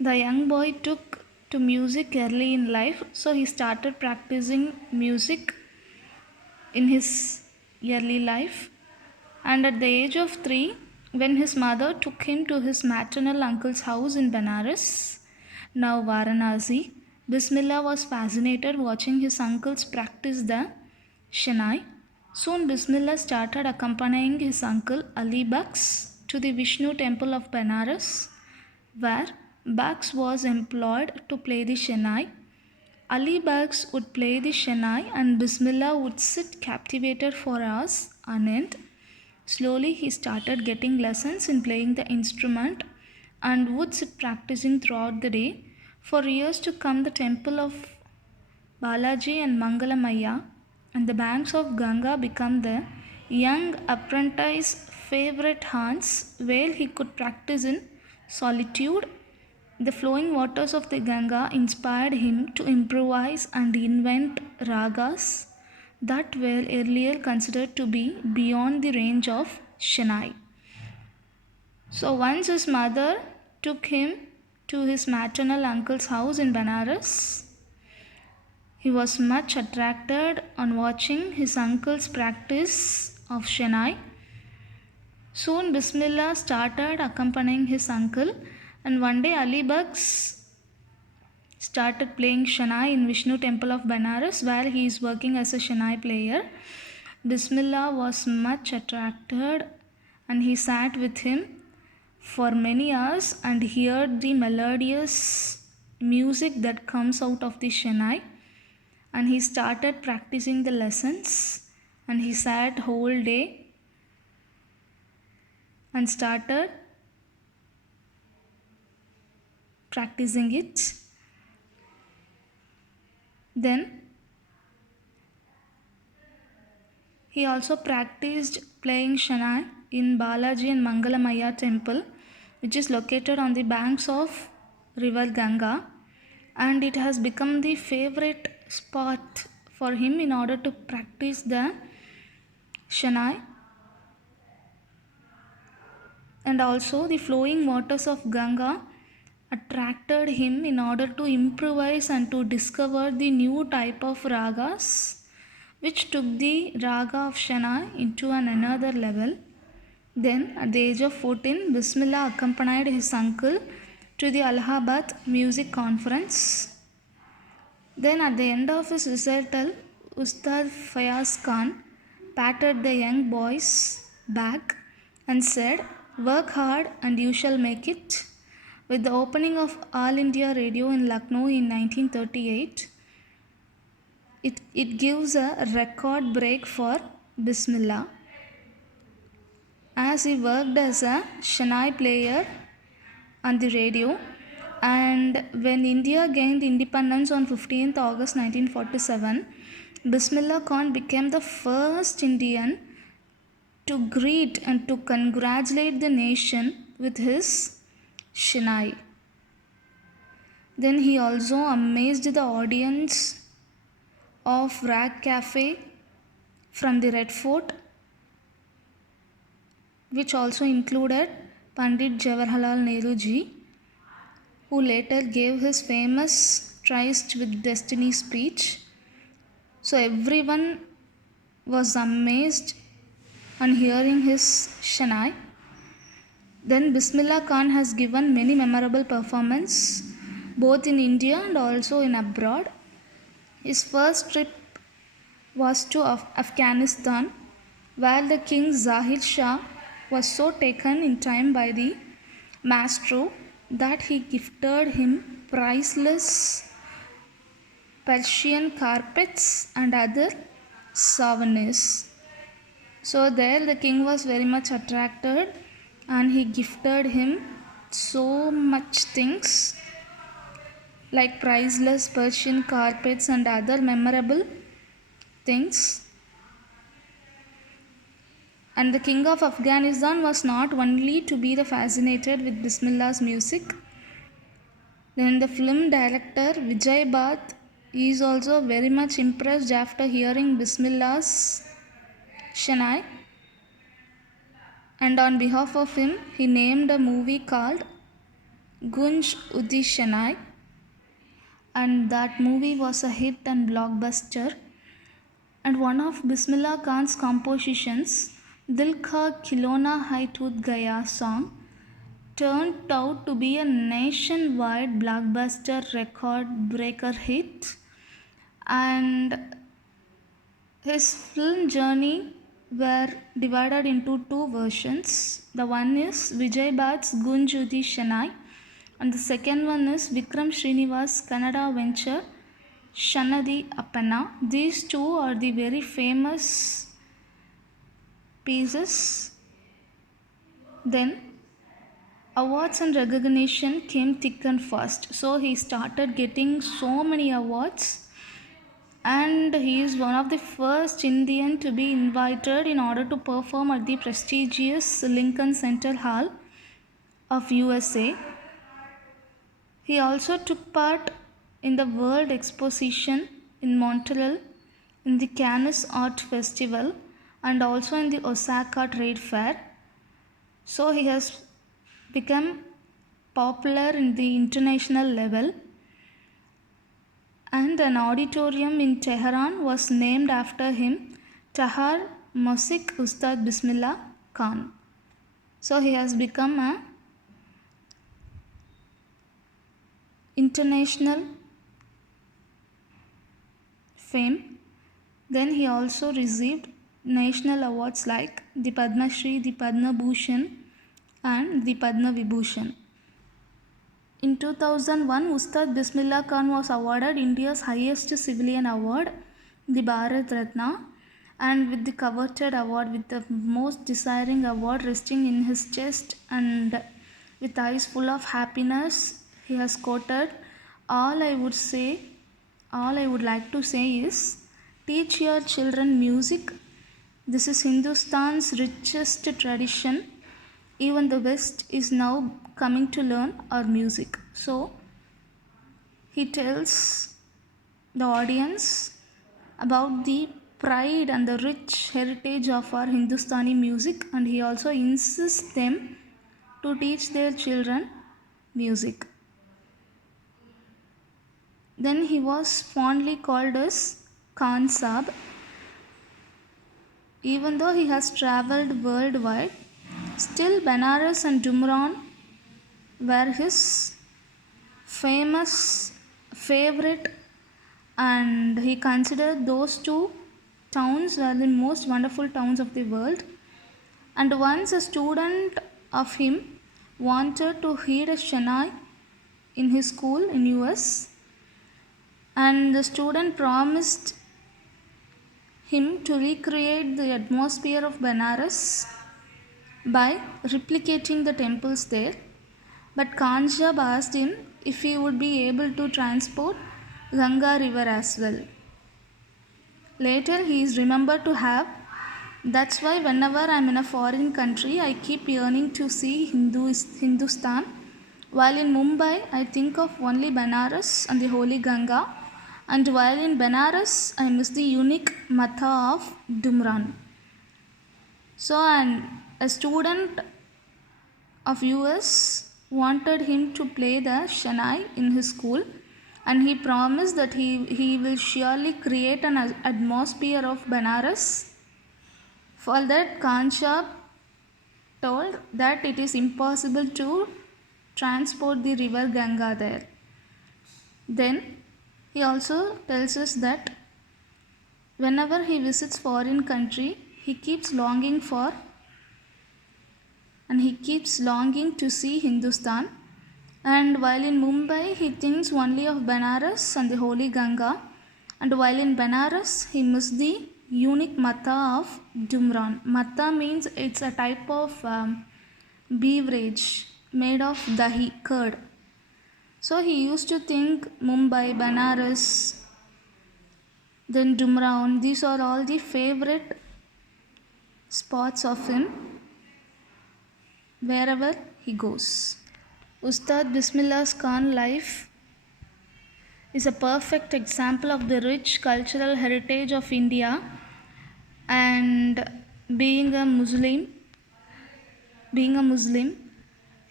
The young boy took to music early in life, so he started practicing music in his early life. And at the age of 3, when his mother took him to his maternal uncle's house in Benares, now Varanasi, Bismillah was fascinated watching his uncles practice the Shanai. Soon Bismillah started accompanying his uncle Ali Baks to the Vishnu temple of Benares, where Baks was employed to play the Shanai. Ali Baks would play the Shanai and Bismillah would sit captivated for hours on end. Slowly he started getting lessons in playing the instrument and would sit practicing throughout the day. For years to come, the temple of Balaji and Mangalamaya and the banks of Ganga become the young apprentice's favorite haunts where he could practice in solitude. The flowing waters of the Ganga inspired him to improvise and invent ragas that were earlier considered to be beyond the range of Shanai. So once his mother took him to his maternal uncle's house in Benares. He was much attracted on watching his uncle's practice of Shanai. Soon Bismillah started accompanying his uncle, and one day Ali Baks started playing Shanai in Vishnu temple of Benares where he is working as a Shanai player. Bismillah was much attracted and he sat with him for many hours and heard the melodious music that comes out of the Shanai, and he started practicing the lessons, and he sat whole day and started practicing it. Then he also practiced playing Shanai in Balaji and Mangalamaya temple, which is located on the banks of river Ganga, and it has become the favorite spot for him in order to practice the Shanai. And also the flowing waters of Ganga attracted him in order to improvise and to discover the new type of ragas which took the raga of Shanai into another level. Then at the age of 14, Bismillah accompanied his uncle to the Allahabad music conference. Then at the end of his recital, Ustad Fayaz Khan patted the young boy's back and said, "Work hard and you shall make it." With the opening of All India Radio in Lucknow in 1938, it gives a record break for Bismillah, as he worked as a Shanai player on the radio. And when India gained independence on 15th August 1947, Bismillah Khan became the first Indian to greet and to congratulate the nation with his Shanai. Then he also amazed the audience of Rag Cafe from the Red Fort, which also included Pandit Jawaharlal Nehru ji, who later gave his famous Tryst with Destiny speech. So everyone was amazed on hearing his Shanai. Then Bismillah Khan has given many memorable performances both in India and also in abroad. His first trip was to Afghanistan, where the King Zahir Shah was so taken in time by the maestro that he gifted him priceless Persian carpets and other souvenirs. So there the king was very much attracted and he gifted him so much things like priceless Persian carpets and other memorable things. And the king of Afghanistan was not only to be fascinated with Bismillah's music. Then the film director Vijay Bath is also very much impressed after hearing Bismillah's Shanai, and on behalf of him he named a movie called Gunj Udishanai, and that movie was a hit and blockbuster. And one of Bismillah Khan's compositions, Dil Ka Khilona Hai Toot Gaya song, turned out to be a nationwide blockbuster record breaker hit. And his film journey were divided into two versions. The one is Vijay Bhatt's Gunjudi Shanai, and the second one is Vikram Srinivas Kannada venture Shannadi Appanna. These two are the very famous pieces. Then awards and recognition came thick and fast. So he started getting so many awards, and he is one of the first Indian to be invited in order to perform at the prestigious Lincoln Center Hall of USA. He also took part in the World Exposition in Montreal, in the Cannes Art Festival, and also in the Osaka Trade Fair. So he has become popular in the international level, and an auditorium in Tehran was named after him, Tahar Mosik Ustad Bismillah Khan. So he has become a international fame. Then he also received national awards like the Padma Shri, the Padma Bhushan, and the Padma Vibhushan. In 2001, Ustad Bismillah Khan was awarded India's highest civilian award, the Bharat Ratna, and with the coveted award, with the most desiring award resting in his chest, and with eyes full of happiness, he has quoted, all I would like to say is, teach your children music. This is Hindustan's richest tradition. Even the West is now coming to learn our music. So he tells the audience about the pride and the rich heritage of our Hindustani music, and he also insists them to teach their children music. Then he was fondly called as Khan Saab. Even though he has travelled worldwide, still Benares and Dumran were his famous favorite, and he considered those two towns were the most wonderful towns of the world. And once a student of him wanted to hear a Shanai in his school in US, and the student promised him to recreate the atmosphere of Benares by replicating the temples there. But Kanjab asked him if he would be able to transport Ganga river as well. Later he is remembered to have, that's why whenever I am in a foreign country, I keep yearning to see Hindustan. While in Mumbai, I think of only Benares and the holy Ganga. And while in Benares, I miss the unique Matha of Dumran. So a student of US wanted him to play the Shanai in his school, and he promised that he will surely create an atmosphere of Benares. For that, Kanchab told that it is impossible to transport the river Ganga there. Then he also tells us that whenever he visits foreign country, he keeps longing to see Hindustan. And while in Mumbai, he thinks only of Benares and the holy Ganga. And while in Benares, he missed the unique Matha of Dumran. Matha means it's a type of beverage made of dahi, curd. So he used to think Mumbai, Benares, then Dumran, these are all the favorite spots of him wherever he goes. Ustad Bismillah Khan's life is a perfect example of the rich cultural heritage of India, and being a Muslim,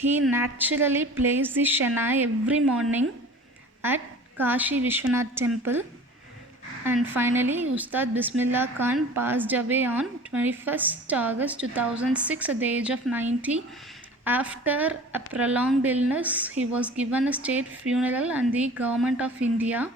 He naturally plays the Shanai every morning at Kashi Vishwanath temple. And finally, Ustad Bismillah Khan passed away on 21st August 2006 at the age of 90. After a prolonged illness, he was given a state funeral, and the government of India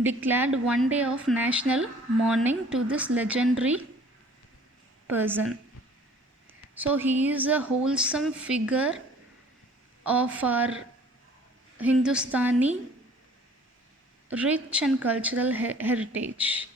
declared one day of national mourning to this legendary person. So he is a wholesome figure of our Hindustani rich and cultural heritage.